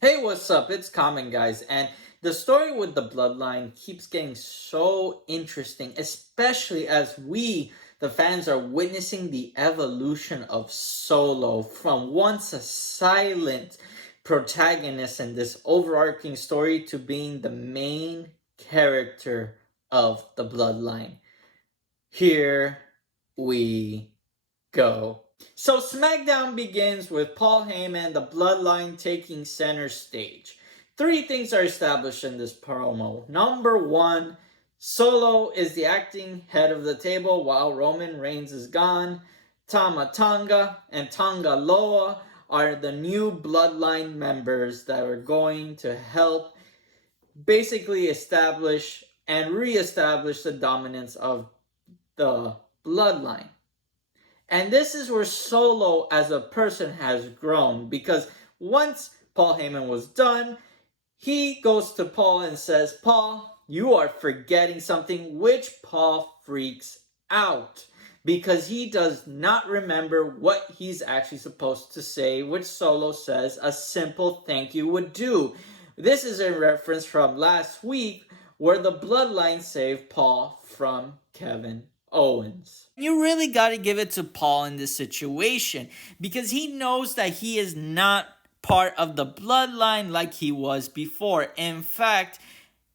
Hey, what's up? It's Common, guys, and the story with the bloodline keeps getting so interesting, especially as we, the fans, are witnessing the evolution of Solo from once a silent protagonist in this overarching story to being the main character of the bloodline. Here we go. So SmackDown begins with Paul Heyman and the Bloodline taking center stage. Three things are established in this promo. Number one, Solo is the acting head of the table while Roman Reigns is gone. Tama Tonga and Tonga Loa are the new Bloodline members that are going to help basically establish and re-establish the dominance of the Bloodline. And this is where Solo as a person has grown, because once Paul Heyman was done, he goes to Paul and says, Paul, you are forgetting something, which Paul freaks out because he does not remember what he's actually supposed to say, which Solo says a simple thank you would do. This is a reference from last week where the Bloodline saved Paul from Kevin Owens. You really got to give it to Paul in this situation because he knows that he is not part of the bloodline like he was before. In fact,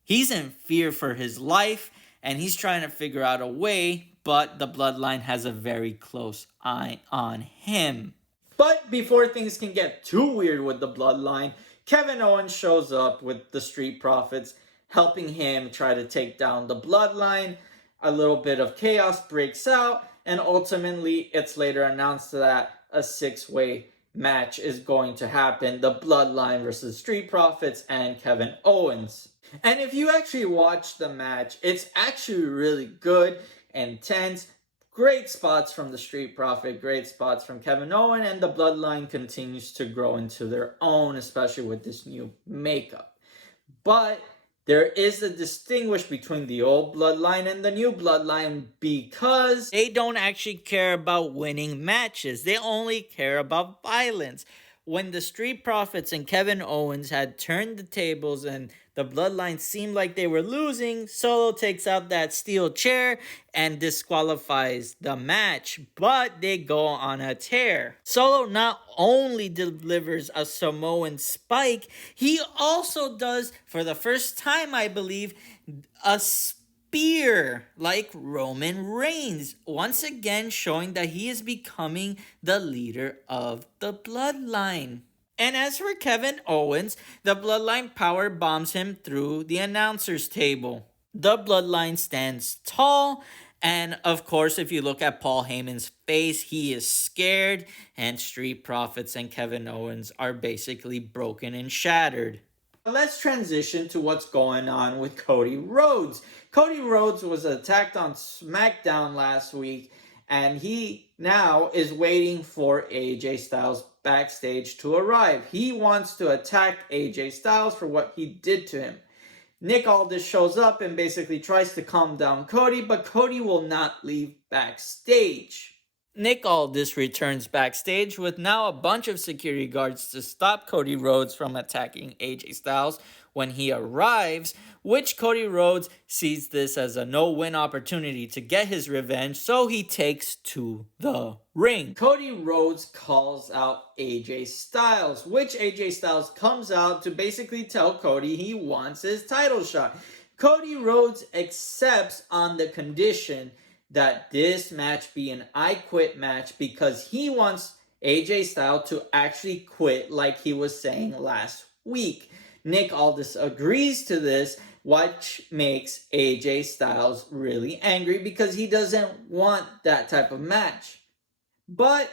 he's in fear for his life and he's trying to figure out a way, but the bloodline has a very close eye on him. But before things can get too weird with the bloodline, Kevin Owens shows up with the Street Profits, helping him try to take down the bloodline. A little bit of chaos breaks out, and ultimately, it's later announced that a six-way match is going to happen: the Bloodline versus Street Profits and Kevin Owens. And if you actually watch the match, it's actually really good, intense. Great spots from the Street Profit, great spots from Kevin Owens, and the Bloodline continues to grow into their own, especially with this new makeup. But there is a distinguish between the old bloodline and the new bloodline because they don't actually care about winning matches. They only care about violence. When the Street Profits and Kevin Owens had turned the tables and the bloodline seemed like they were losing, Solo takes out that steel chair and disqualifies the match, but they go on a tear. Solo not only delivers a Samoan spike, he also does, for the first time I believe, a spear like Roman Reigns, once again showing that he is becoming the leader of the bloodline. And as for Kevin Owens, the bloodline power bombs him through the announcer's table. The bloodline stands tall, and of course, if you look at Paul Heyman's face, he is scared, and Street Profits and Kevin Owens are basically broken and shattered. Let's transition to what's going on with Cody Rhodes. Cody Rhodes was attacked on SmackDown last week, and he now is waiting for AJ Styles backstage to arrive. He wants to attack AJ Styles for what he did to him. Nick Aldis shows up and basically tries to calm down Cody, but Cody will not leave backstage. Nick Aldis returns backstage with now a bunch of security guards to stop Cody Rhodes from attacking AJ Styles when he arrives, which Cody Rhodes sees this as a no-win opportunity to get his revenge, so he takes to the ring. Cody Rhodes calls out AJ Styles, which AJ Styles comes out to basically tell Cody he wants his title shot. Cody Rhodes accepts on the condition that this match be an I Quit match because he wants AJ Styles to actually quit like he was saying last week. Nick Aldis agrees to this, which makes AJ Styles really angry because he doesn't want that type of match. But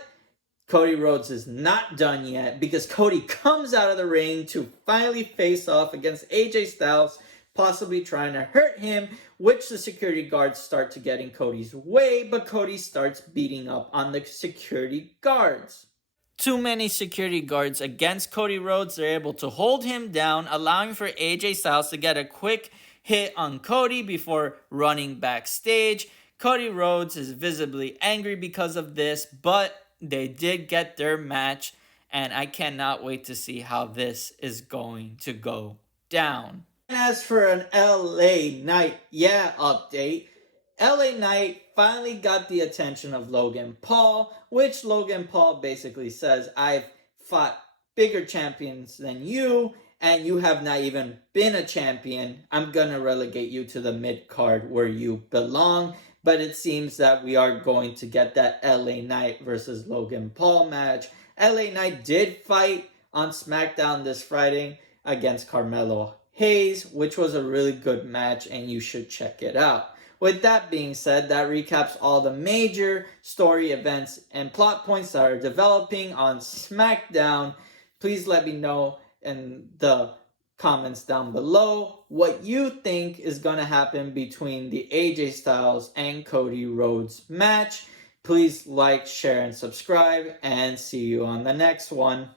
Cody Rhodes is not done yet because Cody comes out of the ring to finally face off against AJ Styles, possibly trying to hurt him, which the security guards start to get in Cody's way, but Cody starts beating up on the security guards. Too many security guards against Cody Rhodes. They're able to hold him down, allowing for AJ Styles to get a quick hit on Cody before running backstage. Cody Rhodes is visibly angry because of this, but they did get their match, and I cannot wait to see how this is going to go down. And as for an LA Knight update, LA Knight finally got the attention of Logan Paul, which Logan Paul basically says, I've fought bigger champions than you, and you have not even been a champion. I'm gonna relegate you to the mid card where you belong. But it seems that we are going to get that LA Knight versus Logan Paul match. LA Knight did fight on SmackDown this Friday against Carmelo Hayes, which was a really good match, and you should check it out. With that being said, that recaps all the major story events and plot points that are developing on SmackDown. Please let me know in the comments down below what you think is going to happen between the AJ Styles and Cody Rhodes match. Please like, share, and subscribe, and see you on the next one.